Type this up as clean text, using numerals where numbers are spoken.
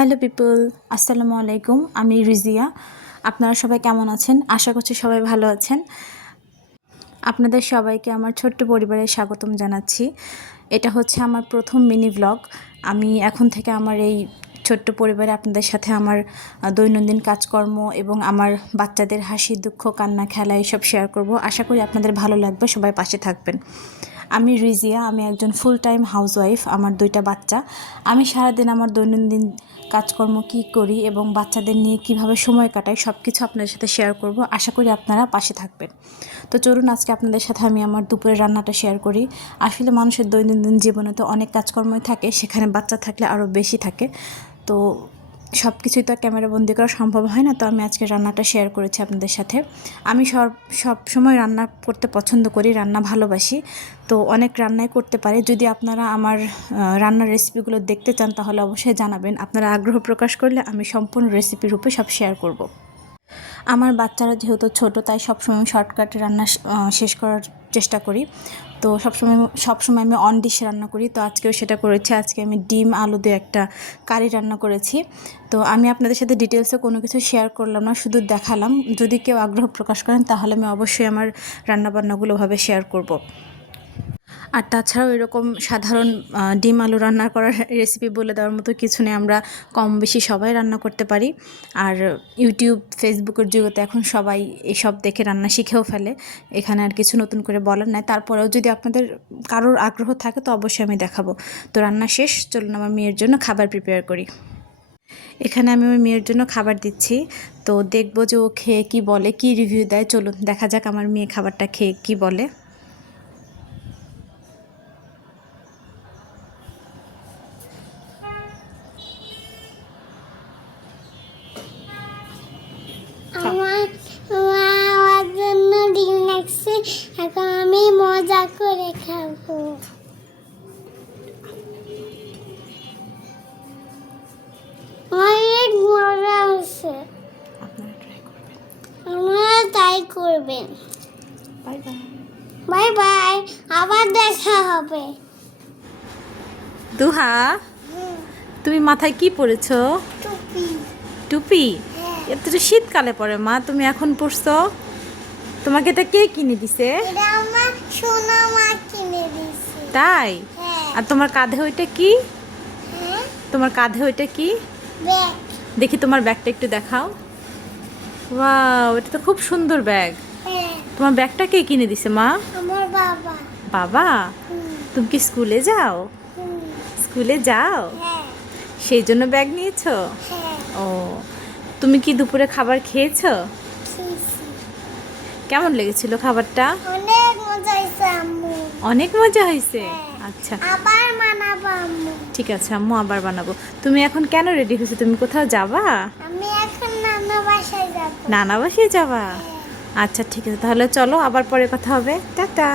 Hello people, আসসালামু আলাইকুম। আমি রিজিয়া। আপনারা সবাই কেমন আছেন? আশা করছি সবাই ভালো আছেন। আপনাদের সবাইকে আমার ছোট্ট পরিবারে স্বাগতম জানাচ্ছি। এটা হচ্ছে আমার প্রথম মিনি ব্লগ। আমি এখন থেকে আমার এই ছোট্ট পরিবারে আপনাদের সাথে আমার দৈনন্দিন কাজকর্ম এবং আমার বাচ্চাদের হাসি, দুঃখ, কান্না, খেলা এইসব শেয়ার করব। আশা করি আপনাদের ভালো লাগবে, সবাই পাশে থাকবেন। আমি রিজিয়া, আমি একজন ফুল টাইম হাউসওয়াইফ। আমার 2টা বাচ্চা। আমি সারাদিন আমার দৈনন্দিন কাজকর্ম কী করি এবং বাচ্চাদের নিয়ে কিভাবে সময় কাটাই সব কিছু আপনাদের সাথে শেয়ার করব। আশা করি আপনারা পাশে থাকবেন। তো চলুন আজকে আপনাদের সাথে আমি আমার দুপুরের রান্নাটা শেয়ার করি। আসলে মানুষের দৈনন্দিন জীবনে তো অনেক কাজকর্মই থাকে, সেখানে বাচ্চা থাকলে আরও বেশি থাকে। তো সব কিছুই তো ক্যামেরাবন্দি করা সম্ভব হয় না, তো আমি আজকে রান্নাটা শেয়ার করেছি আপনাদের সাথে। আমি সব সময় রান্না করতে পছন্দ করি, রান্না ভালোবাসি, তো অনেক রান্নাই করতে পারি। যদি আপনারা আমার রান্নার রেসিপিগুলো দেখতে চান তাহলে অবশ্যই জানাবেন। আপনারা আগ্রহ প্রকাশ করলে আমি সম্পূর্ণ রেসিপি রূপে সব শেয়ার করব। আমার বাচ্চারা যেহেতু ছোট, তাই সবসময় শর্টকাটে রান্না শেষ করার চেষ্টা করি। তো সবসময় আমি অন ডিশ রান্না করি, তো আজকেও সেটা করেছি। আজকে আমি ডিম আলু দিয়ে একটা কারি রান্না করেছি। তো আমি আপনাদের সাথে ডিটেলসে কোনো কিছু শেয়ার করলাম না, শুধু দেখালাম। যদি কেউ আগ্রহ প্রকাশ করেন তাহলে আমি অবশ্যই আমার রান্নাবান্নাগুলো ওভাবে শেয়ার করব। আর তাছাড়াও এরকম সাধারণ ডিম আলু রান্না করার রেসিপি বলে দেওয়ার মতো কিছু নেই। আমরা কম বেশি সবাই রান্না করতে পারি। আর ইউটিউব, ফেসবুকের জগতে এখন সবাই এসব দেখে রান্না শিখেও ফেলে। এখানে আর কিছু নতুন করে বলার নাই। তারপরেও যদি আপনাদের কারোর আগ্রহ থাকে তো অবশ্যই আমি দেখাবো। তো রান্না শেষ, চলুন আমার মেয়ের জন্য খাবার প্রিপেয়ার করি। এখানে আমি আমার মেয়ের জন্য খাবার দিচ্ছি, তো দেখবো যে ও খেয়ে কী বলে, কী রিভিউ দেয়। চলুন দেখা যাক আমার মেয়ে খাবারটা খেয়ে কী বলে। আমার জন্য ডিম লাগছে, এখন আমি মজা করে খাবো। অনেক মজা হচ্ছে, আপনারা ট্রাই করবেন। Bye bye. বাই বাই, আবার দেখা হবে। দুহা, তুমি মাথায় কি পরেছো? টুপি। টুপি? এটা তো শীতকালে পরে মা, তুমি এখন পরছো? তোমাকে এটা কে কিনে দিছে? এটা আমার সোনা মা কিনে দিয়েছে। তাই? হ্যাঁ। আর তোমার কাঁধে ওইটা কি? হ্যাঁ, তোমার কাঁধে ওইটা কি? ব্যাগ। দেখি তোমার ব্যাগটা একটু দেখাও। ওয়াও, এটা তো খুব সুন্দর ব্যাগ। হ্যাঁ, তোমার ব্যাগটা কে কিনে দিছে মা? আমার বাবা। বাবা? তুমি কি স্কুলে যাও? স্কুলে যাও? হ্যাঁ। সেই জন্য ব্যাগ নিয়েছো? হ্যাঁ, ও, তুমি কি দুপুরে খাবার খেয়েছো? খেয়েছি। কেমন লেগেছিল খাবারটা? অনেক মজা হয়েছে আম্মু। অনেক মজা হয়েছে? হ্যাঁ। আচ্ছা আবার বানাবো আম্মু। ঠিক আছে, আম্মু আবার বানাবো। তুমি এখন কেন রেডি হয়েছো? তুমি কোথাও যাবা? আমি এখন নানা বাসায় যাব। নানা বাসায় যাবা? হ্যাঁ। আচ্ছা ঠিক আছে, তাহলে চলো আবার পরে কথা হবে। টাটা।